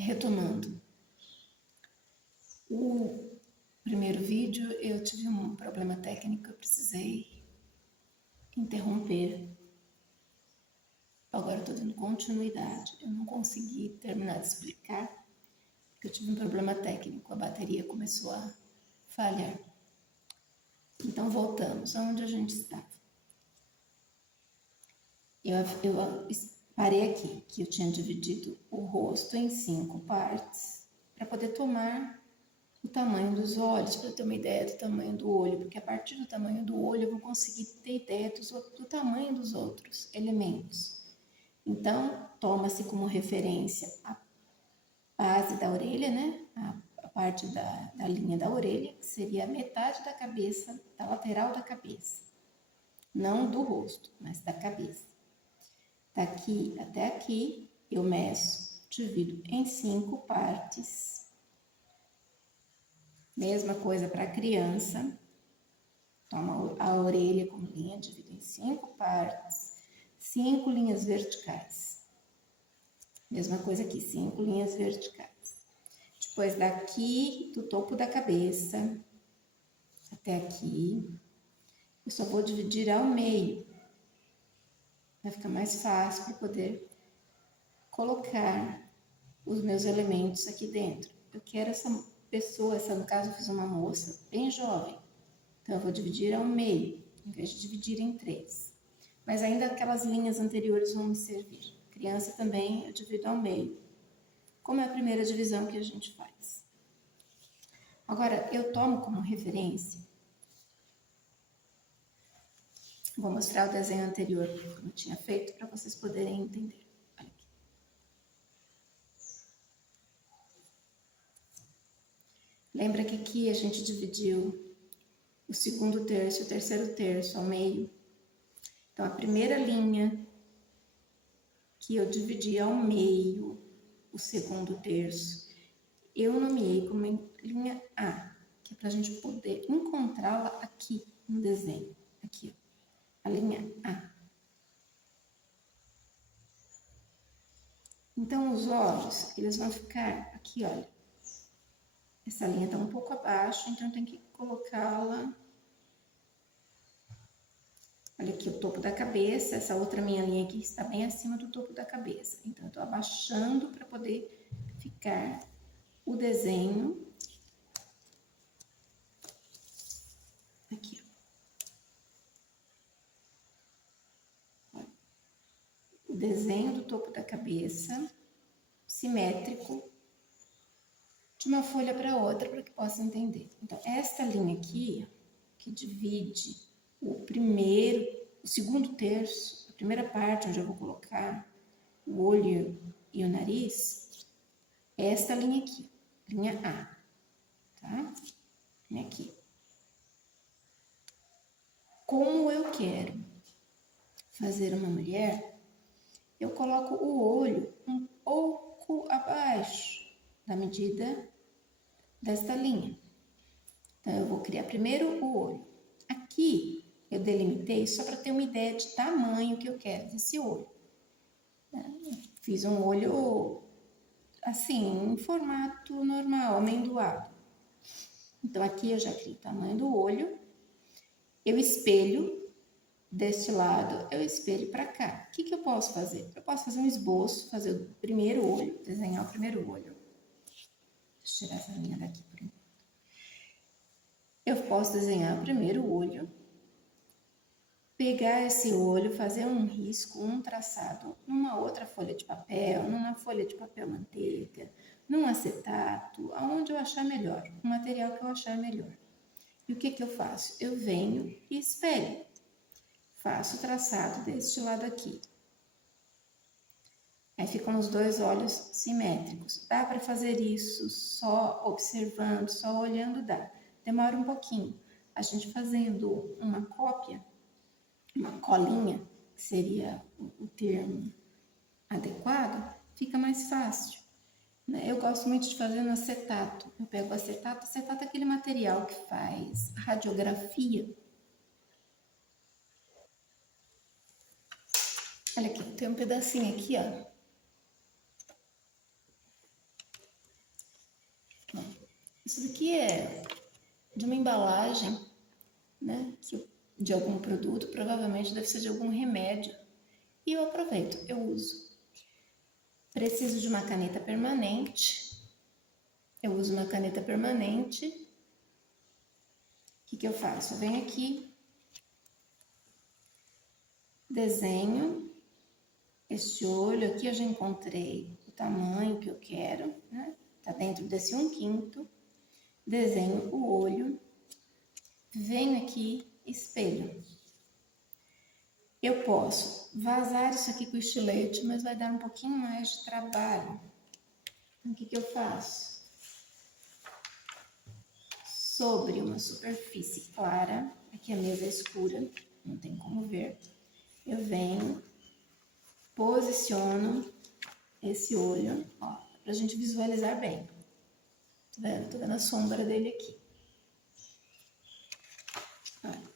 Retomando, o primeiro vídeo eu tive um problema técnico, eu precisei interromper. Agora eu estou dando continuidade, eu não consegui terminar de explicar, porque eu tive um problema técnico, a bateria começou a falhar. Então voltamos aonde a gente estava. Eu parei aqui, que eu tinha dividido o rosto em 5 partes, para poder tomar o tamanho dos olhos, para eu ter uma ideia do tamanho do olho, porque a partir do tamanho do olho eu vou conseguir ter ideia do tamanho dos outros elementos. Então, toma-se como referência a base da orelha, né? A parte da linha da orelha, que seria a metade da cabeça, da lateral da cabeça. Não do rosto, mas da cabeça. Daqui até aqui, eu meço, divido em 5 partes. Mesma coisa para a criança. Toma a orelha como linha, divido em 5 partes, 5 linhas verticais. Mesma coisa aqui, 5 linhas verticais. Depois daqui, do topo da cabeça até aqui, eu só vou dividir ao meio. Vai ficar mais fácil para poder colocar os meus elementos aqui dentro. Eu quero essa pessoa, no caso eu fiz uma moça bem jovem. Então eu vou dividir ao meio, em vez de dividir em 3. Mas ainda aquelas linhas anteriores vão me servir. Criança também eu divido ao meio, como é a primeira divisão que a gente faz. Agora, eu tomo como referência, vou mostrar o desenho anterior que eu tinha feito para vocês poderem entender. Olha aqui. Lembra que aqui a gente dividiu o segundo terço e o terceiro terço ao meio? Então, a primeira linha que eu dividi ao meio, o segundo terço, eu nomeei como linha A, que é para a gente poder encontrá-la aqui no desenho. Aqui, ó, a linha A. Então, os olhos, eles vão ficar aqui, olha. Essa linha está um pouco abaixo, então tem que colocá-la. Olha aqui o topo da cabeça, essa outra minha linha aqui está bem acima do topo da cabeça. Então, eu estou abaixando para poder ficar o desenho aqui, ó. O desenho do topo da cabeça, simétrico, de uma folha para outra, para que possa entender. Então, esta linha aqui, que divide o segundo terço, a primeira parte, onde eu vou colocar o olho e o nariz, é esta linha aqui, linha A, tá? Linha aqui. Como eu quero fazer uma mulher, eu coloco o olho um pouco abaixo da medida desta linha. Então, eu vou criar primeiro o olho. Aqui, eu delimitei só para ter uma ideia de tamanho que eu quero desse olho. Fiz um olho, assim, em formato normal, amendoado. Então, aqui eu já criei o tamanho do olho. Eu espelho deste lado, eu espelho para cá. O que eu posso fazer? Eu posso fazer um esboço, fazer o primeiro olho, desenhar o primeiro olho. Deixa eu tirar essa linha daqui por enquanto. Eu posso desenhar o primeiro olho, pegar esse olho, fazer um risco, um traçado numa outra folha de papel, numa folha de papel manteiga, num acetato, aonde eu achar melhor, o material que eu achar melhor. E o que eu faço? Eu venho e espelho. Faço o traçado deste lado aqui. Aí ficam os dois olhos simétricos. Dá para fazer isso só observando, só olhando, dá. Demora um pouquinho. A gente fazendo uma cópia, uma colinha, que seria o termo adequado, fica mais fácil. Eu gosto muito de fazer no acetato. Eu pego o acetato. Acetato é aquele material que faz radiografia. Olha aqui, tem um pedacinho aqui, ó. Isso daqui é de uma embalagem, né, de algum produto, provavelmente deve ser de algum remédio. E eu aproveito, eu uso. Preciso de uma caneta permanente. Eu uso uma caneta permanente. O que eu faço? Eu venho aqui, desenho este olho aqui, eu já encontrei o tamanho que eu quero, né? Tá dentro desse 1/5. Desenho o olho, venho aqui, espelho. Eu posso vazar isso aqui com o estilete, mas vai dar um pouquinho mais de trabalho. Então, o que eu faço? Sobre uma superfície clara, aqui a mesa é escura, não tem como ver, eu venho, posiciono esse olho, ó, pra gente visualizar bem. Tá vendo? Tô vendo a sombra dele aqui. Olha.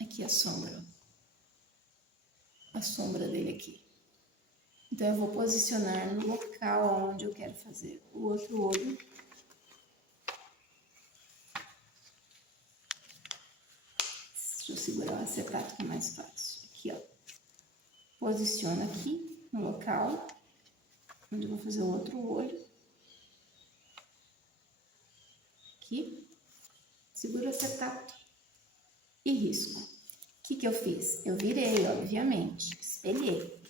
Aqui a sombra. A sombra dele aqui. Então, eu vou posicionar no local onde eu quero fazer o outro olho. Deixa eu segurar o acetato que é mais fácil. Aqui, ó. Posiciono aqui no local onde eu vou fazer o outro olho. Aqui. Seguro o acetato e risco. O que eu fiz? Eu virei, obviamente. Espelhei.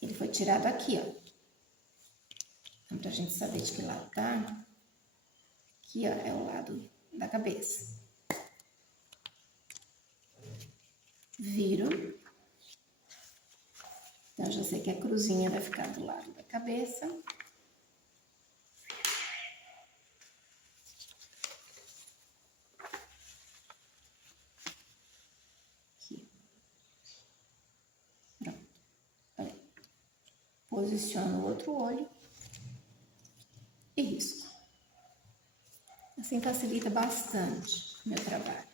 Ele foi tirado aqui, ó. Então, pra gente saber de que lado tá, aqui, ó, é o lado da cabeça. Viro. Então, eu já sei que a cruzinha vai ficar do lado da cabeça. Aqui. Pronto. Olha. Posiciono o outro olho e risco. Assim facilita bastante o meu trabalho.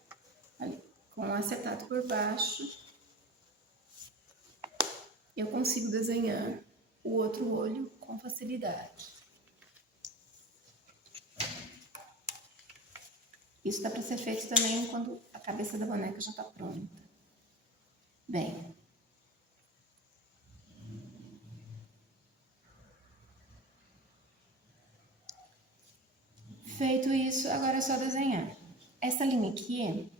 Ali, com o acetato por baixo, eu consigo desenhar o outro olho com facilidade. Isso dá para ser feito também quando a cabeça da boneca já está pronta. Bem, feito isso, agora é só desenhar. Essa linha aqui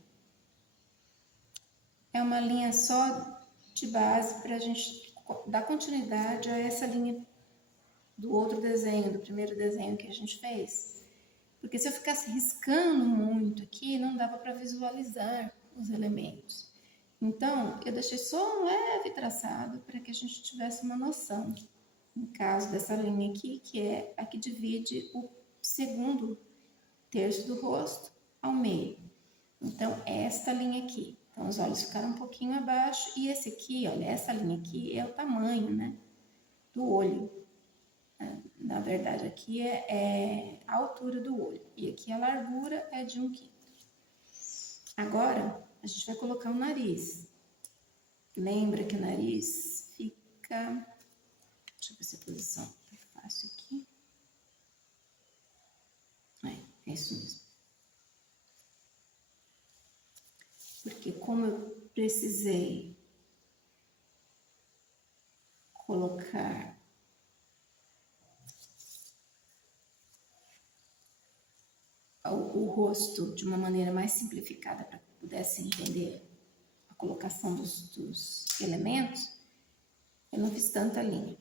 é uma linha só de base para a gente dar continuidade a essa linha do outro desenho, do primeiro desenho que a gente fez. Porque se eu ficasse riscando muito aqui, não dava para visualizar os elementos. Então, eu deixei só um leve traçado para que a gente tivesse uma noção. No caso dessa linha aqui, que é a que divide o segundo terço do rosto ao meio. Então, é esta linha aqui. Então, os olhos ficaram um pouquinho abaixo. E esse aqui, olha, essa linha aqui é o tamanho, né, do olho. Na verdade, aqui é a altura do olho. E aqui a largura é de 1/5. Agora, a gente vai colocar o nariz. Lembra que o nariz fica... Deixa eu ver se a posição tá fácil aqui. É isso mesmo. Porque como eu precisei colocar o rosto de uma maneira mais simplificada para que pudesse entender a colocação dos elementos, eu não fiz tanta linha.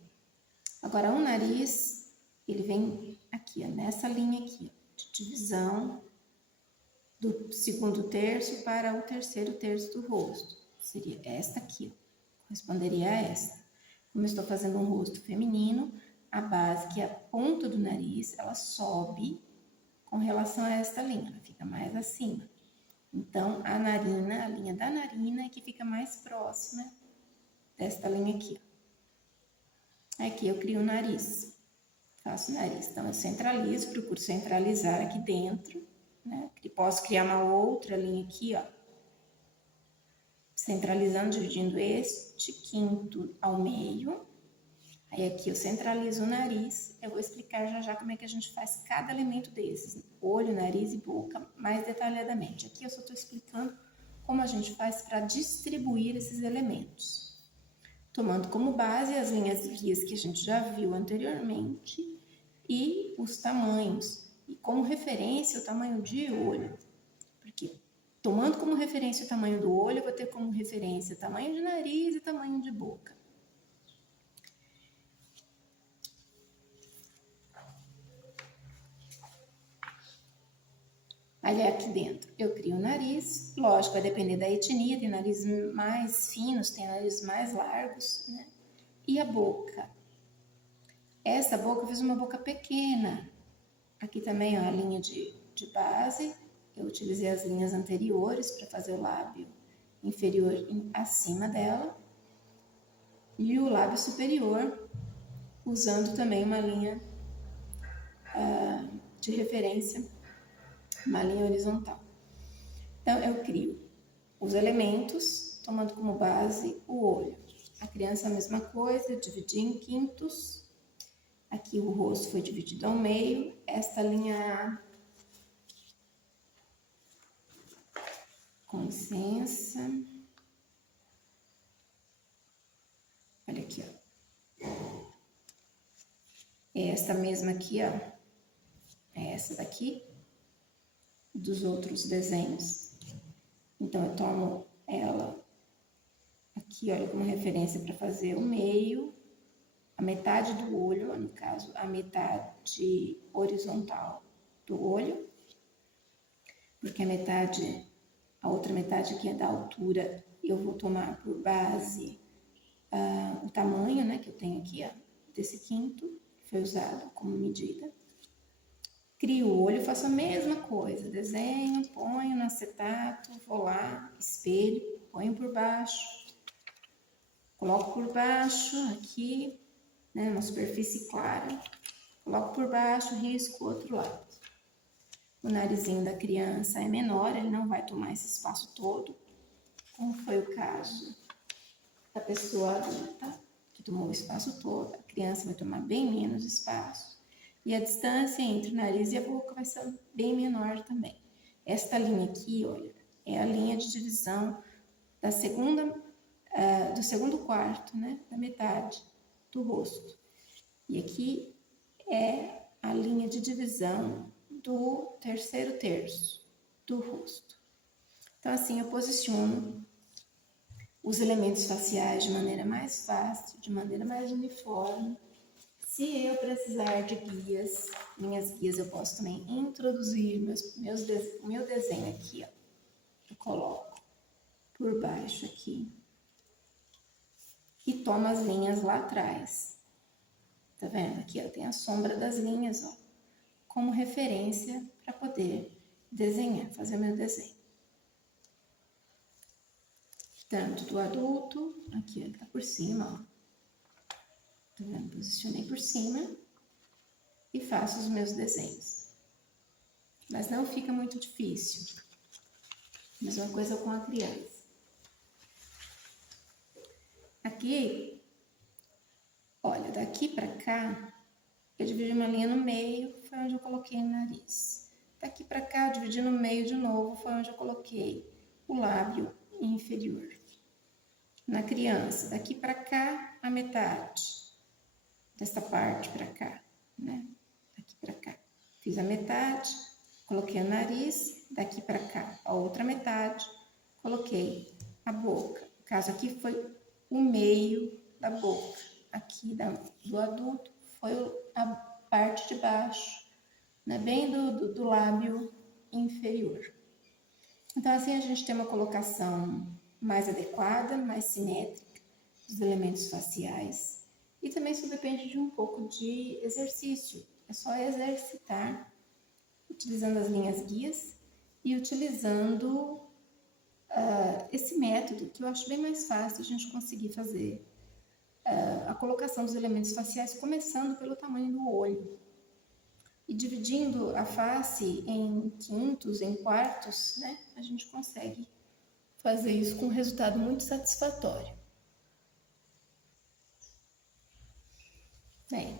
Agora, o nariz, ele vem aqui, ó, nessa linha aqui, ó, de divisão do segundo terço para o terceiro terço do rosto. Seria esta aqui, ó, corresponderia a esta. Como eu estou fazendo um rosto feminino, a base, que é a ponta do nariz, ela sobe com relação a esta linha, ela fica mais acima. Então, a narina, a linha da narina é que fica mais próxima desta linha aqui. Aqui eu crio o nariz, faço o nariz. Então, eu centralizo, procuro centralizar aqui dentro, né? Posso criar uma outra linha aqui, ó. Centralizando, dividindo este quinto ao meio. Aí aqui eu centralizo o nariz, eu vou explicar já já como é que a gente faz cada elemento desses, olho, nariz e boca, mais detalhadamente. Aqui eu só estou explicando como a gente faz para distribuir esses elementos, tomando como base as linhas guias que a gente já viu anteriormente e os tamanhos, e como referência o tamanho de olho, porque tomando como referência o tamanho do olho, eu vou ter como referência o tamanho de nariz e tamanho de boca. Ali aqui dentro eu crio o nariz, lógico, vai depender da etnia, tem narizes mais finos, tem narizes mais largos, né? E a boca. Essa boca eu fiz uma boca pequena. Aqui também ó, a linha de base, eu utilizei as linhas anteriores para fazer o lábio inferior acima dela. E o lábio superior, usando também uma linha de referência, uma linha horizontal. Então, eu crio os elementos, tomando como base o olho. A criança a mesma coisa, dividi em quintos. Aqui o rosto foi dividido ao meio. Esta linha A, com licença. Olha aqui, ó. É essa mesma aqui, ó. É essa daqui, dos outros desenhos. Então, eu tomo ela aqui, olha, como referência para fazer o meio, a metade do olho, no caso, a metade horizontal do olho, porque a outra metade aqui é da altura, eu vou tomar por base o tamanho, né, que eu tenho aqui, ó, desse quinto, que foi usado como medida. Crio o olho, faço a mesma coisa, desenho, ponho no acetato, vou lá, espelho, ponho por baixo, coloco por baixo aqui, né, uma superfície clara, coloco por baixo, risco o outro lado. O narizinho da criança é menor, ele não vai tomar esse espaço todo, como foi o caso da pessoa adulta, que tomou o espaço todo, a criança vai tomar bem menos espaço. E a distância entre o nariz e a boca vai ser bem menor também. Esta linha aqui, olha, é a linha de divisão da do segundo quarto, né, da metade do rosto. E aqui é a linha de divisão do terceiro terço do rosto. Então, assim, eu posiciono os elementos faciais de maneira mais fácil, de maneira mais uniforme. Se eu precisar de guias, minhas guias, eu posso também introduzir meu desenho aqui, ó. Eu coloco por baixo aqui e tomo as linhas lá atrás. Tá vendo? Aqui, ó, tem a sombra das linhas, ó, como referência para poder desenhar, fazer meu desenho. Tanto do adulto, aqui, ó, ele tá por cima, ó. Tá vendo? Posicionei por cima e faço os meus desenhos. Mas não fica muito difícil. Mesma coisa com a criança. Aqui, olha, daqui pra cá, eu dividi uma linha no meio, foi onde eu coloquei o nariz. Daqui pra cá, eu dividi no meio de novo, foi onde eu coloquei o lábio inferior. Na criança, daqui pra cá, a metade. Dessa parte pra cá, né? Daqui pra cá. Fiz a metade, coloquei o nariz, daqui pra cá, a outra metade, coloquei a boca. No caso aqui foi o meio da boca. Aqui do adulto foi a parte de baixo, né? Bem do lábio inferior. Então, assim a gente tem uma colocação mais adequada, mais simétrica dos elementos faciais. E também isso depende de um pouco de exercício. É só exercitar, utilizando as linhas guias e utilizando esse método, que eu acho bem mais fácil a gente conseguir fazer a colocação dos elementos faciais, começando pelo tamanho do olho. E dividindo a face em quintos, em quartos, né, a gente consegue fazer isso com um resultado muito satisfatório. Bem,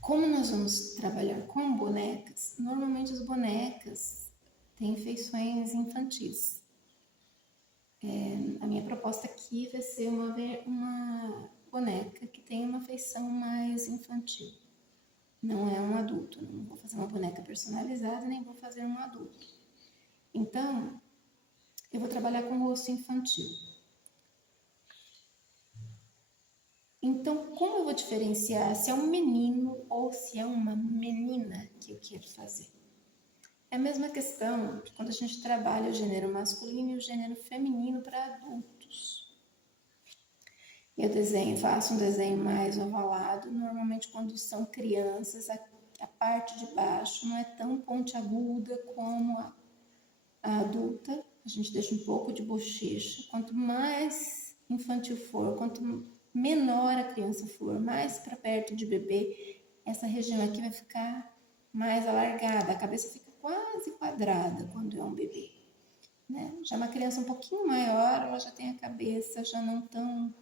como nós vamos trabalhar com bonecas, normalmente as bonecas têm feições infantis. A minha proposta aqui vai ser uma boneca que tem uma feição mais infantil. Não é um adulto, não vou fazer uma boneca personalizada, nem vou fazer um adulto. Então, eu vou trabalhar com rosto infantil. Então, como eu vou diferenciar se é um menino ou se é uma menina que eu quero fazer? É a mesma questão de quando a gente trabalha o gênero masculino e o gênero feminino para adultos. Eu faço um desenho mais ovalado, normalmente quando são crianças, a parte de baixo não é tão pontiaguda como a adulta, a gente deixa um pouco de bochecha. Quanto mais infantil for, quanto menor a criança for, mais para perto de bebê, essa região aqui vai ficar mais alargada, a cabeça fica quase quadrada quando é um bebê. Né? Já uma criança um pouquinho maior, ela já tem a cabeça já não tão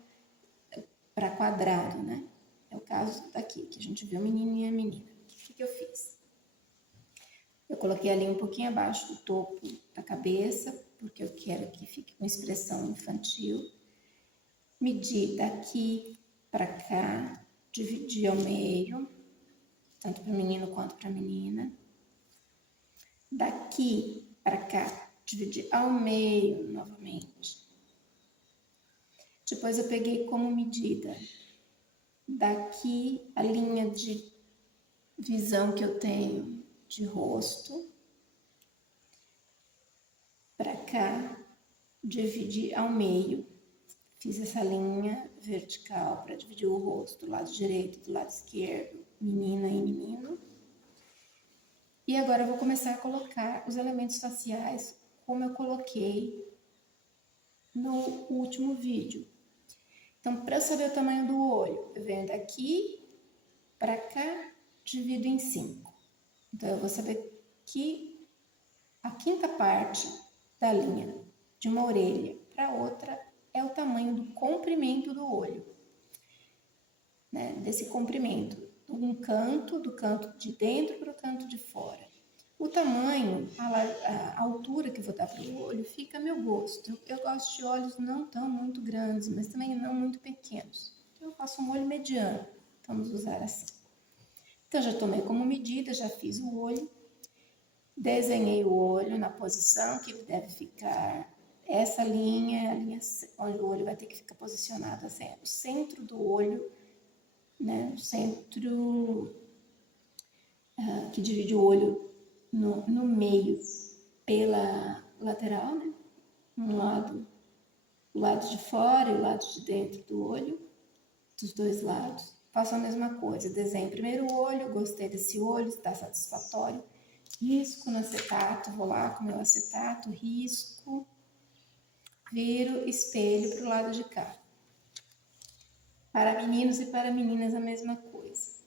para quadrado, né? É o caso daqui, que a gente viu o menino e a menina. O que eu fiz? Eu coloquei ali um pouquinho abaixo do topo da cabeça, porque eu quero que fique com expressão infantil. Medi daqui para cá, dividi ao meio, tanto para o menino quanto para a menina. Daqui para cá, dividi ao meio novamente. Depois eu peguei como medida daqui a linha de visão que eu tenho de rosto, para cá, dividi ao meio. Fiz essa linha vertical para dividir o rosto do lado direito e do lado esquerdo, menina e menino. E agora eu vou começar a colocar os elementos faciais como eu coloquei no último vídeo. Então, para eu saber o tamanho do olho, eu venho daqui para cá, divido em 5. Então, eu vou saber que a quinta parte da linha de uma orelha para outra é o tamanho do comprimento do olho, né? Desse comprimento, do canto de dentro para o canto de fora. O tamanho, a altura que eu vou dar para o olho fica a meu gosto. Eu gosto de olhos não tão muito grandes, mas também não muito pequenos. Então, eu faço um olho mediano, vamos usar assim. Então, já tomei como medida, já fiz o olho, desenhei o olho na posição que ele deve ficar. Essa linha é a linha onde o olho vai ter que ficar posicionado, assim, o centro do olho, né? O centro que divide o olho no meio pela lateral, né? O lado de fora e o lado de dentro do olho, dos dois lados. Faço a mesma coisa, desenho primeiro o olho, gostei desse olho, está satisfatório. Risco no acetato, vou lá com o meu acetato, risco, viro, espelho para o lado de cá. Para meninos e para meninas a mesma coisa.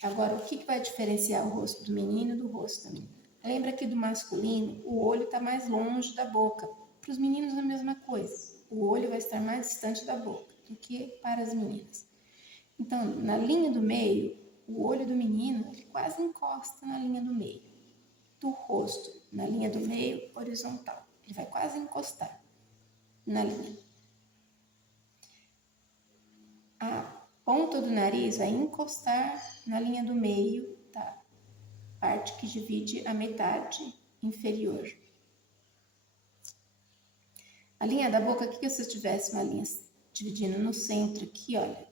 Agora, o que vai diferenciar o rosto do menino do rosto da menina? Lembra que do masculino, o olho está mais longe da boca. Para os meninos a mesma coisa. O olho vai estar mais distante da boca do que para as meninas. Então, na linha do meio, o olho do menino ele quase encosta na linha do meio. Do rosto, na linha do meio, horizontal. Ele vai quase encostar na linha. A ponta do nariz vai encostar na linha do meio, tá? Parte que divide a metade inferior. A linha da boca, aqui, se eu tivesse uma linha dividindo no centro aqui, olha.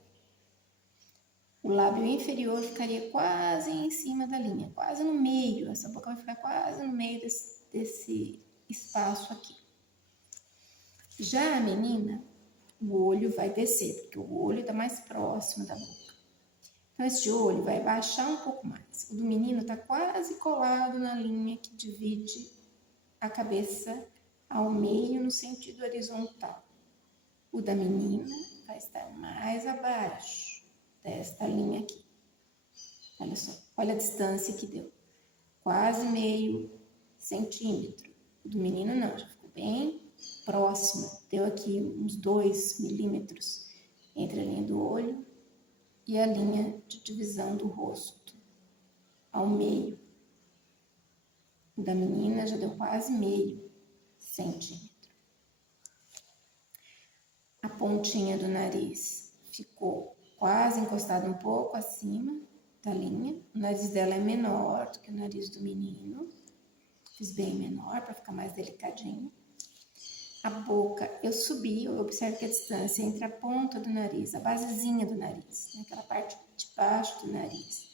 O lábio inferior ficaria quase em cima da linha, quase no meio. Essa boca vai ficar quase no meio desse espaço aqui. Já a menina, o olho vai descer, porque o olho está mais próximo da boca. Então, esse olho vai baixar um pouco mais. O do menino está quase colado na linha que divide a cabeça ao meio no sentido horizontal. O da menina vai estar mais abaixo desta linha aqui. Olha só, olha a distância que deu. Quase meio centímetro. O do menino não, já ficou bem próximo. Deu aqui uns 2 milímetros entre a linha do olho e a linha de divisão do rosto ao meio. O da menina já deu quase meio centímetro. A pontinha do nariz ficou quase encostada um pouco acima da linha. O nariz dela é menor do que o nariz do menino. Fiz bem menor para ficar mais delicadinho. A boca, eu subi, eu observo que a distância entre a ponta do nariz, a basezinha do nariz, né, aquela parte de baixo do nariz,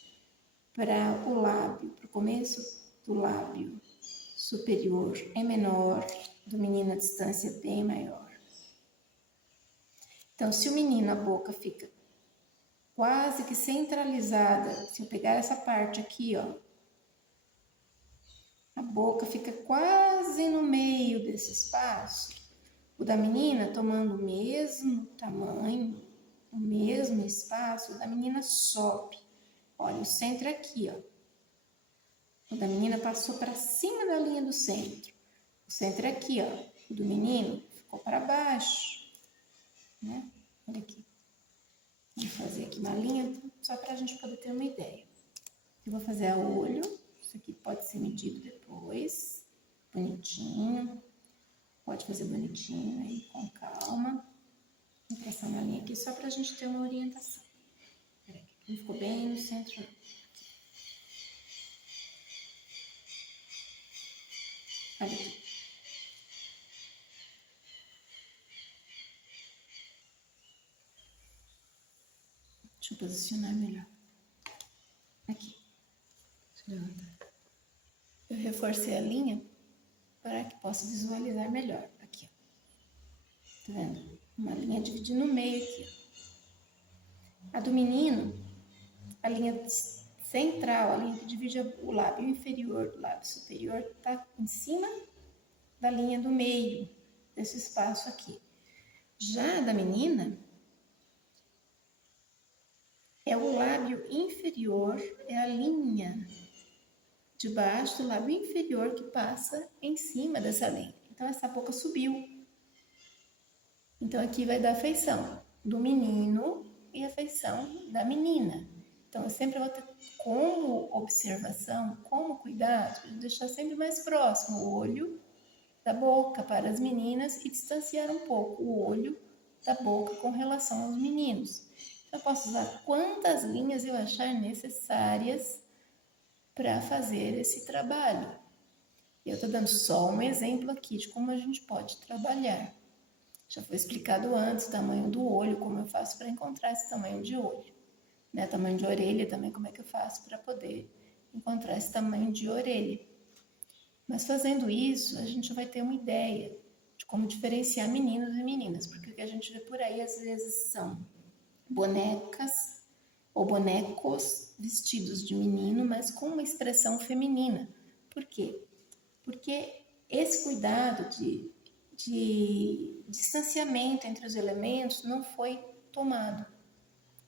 para o lábio, para o começo do lábio superior é menor, do menino a distância é bem maior. Então, se o menino, a boca fica quase que centralizada, se eu pegar essa parte aqui, ó, a boca fica quase no meio desse espaço. O da menina, tomando o mesmo tamanho, o mesmo espaço, o da menina sobe. Olha, o centro é aqui, ó. O da menina passou para cima da linha do centro. O centro é aqui, ó. O do menino ficou para baixo, né? Olha aqui. Vou fazer aqui uma linha só para a gente poder ter uma ideia. Eu vou fazer a olho. Isso aqui pode ser medido depois. Bonitinho. Pode fazer bonitinho aí, com calma. Vou traçar uma linha aqui só para a gente ter uma orientação. Peraí, não ficou bem no centro, não. Olha aqui. Deixa eu posicionar melhor. Aqui. Deixa eu levantar. Eu reforcei a linha para que possa visualizar melhor. Aqui, ó. Tá vendo? Uma linha dividida no meio aqui, ó. A do menino, a linha central, a linha que divide o lábio inferior do lábio superior, tá em cima da linha do meio, desse espaço aqui. Já a da menina, é o lábio inferior, é a linha de baixo do lábio inferior que passa em cima dessa linha. Então, essa boca subiu. Então, aqui vai dar a feição do menino e a feição da menina. Então, eu sempre vou ter como observação, como cuidado, de deixar sempre mais próximo o olho da boca para as meninas e distanciar um pouco o olho da boca com relação aos meninos. Eu posso usar quantas linhas eu achar necessárias para fazer esse trabalho. Eu estou dando só um exemplo aqui de como a gente pode trabalhar. Já foi explicado antes o tamanho do olho, como eu faço para encontrar esse tamanho de olho. Né? Tamanho de orelha também, como é que eu faço para poder encontrar esse tamanho de orelha. Mas fazendo isso, a gente vai ter uma ideia de como diferenciar meninos e meninas, porque o que a gente vê por aí às vezes são bonecas ou bonecos vestidos de menino, mas com uma expressão feminina. Por quê? Porque esse cuidado de distanciamento entre os elementos não foi tomado.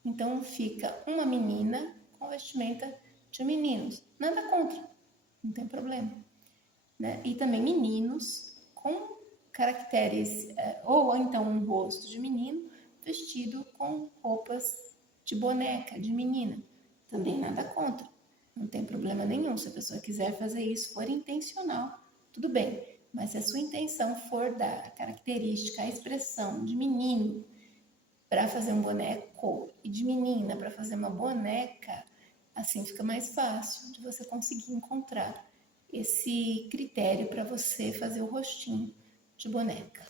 Então fica uma menina com vestimenta de meninos. Nada contra, não tem problema. Né? E também meninos com caracteres, ou então um rosto de menino vestido com roupas de boneca, de menina. Também nada contra, não tem problema nenhum. Se a pessoa quiser fazer isso, for intencional, tudo bem. Mas se a sua intenção for dar a característica, a expressão de menino para fazer um boneco e de menina para fazer uma boneca, assim fica mais fácil de você conseguir encontrar esse critério para você fazer o rostinho de boneca.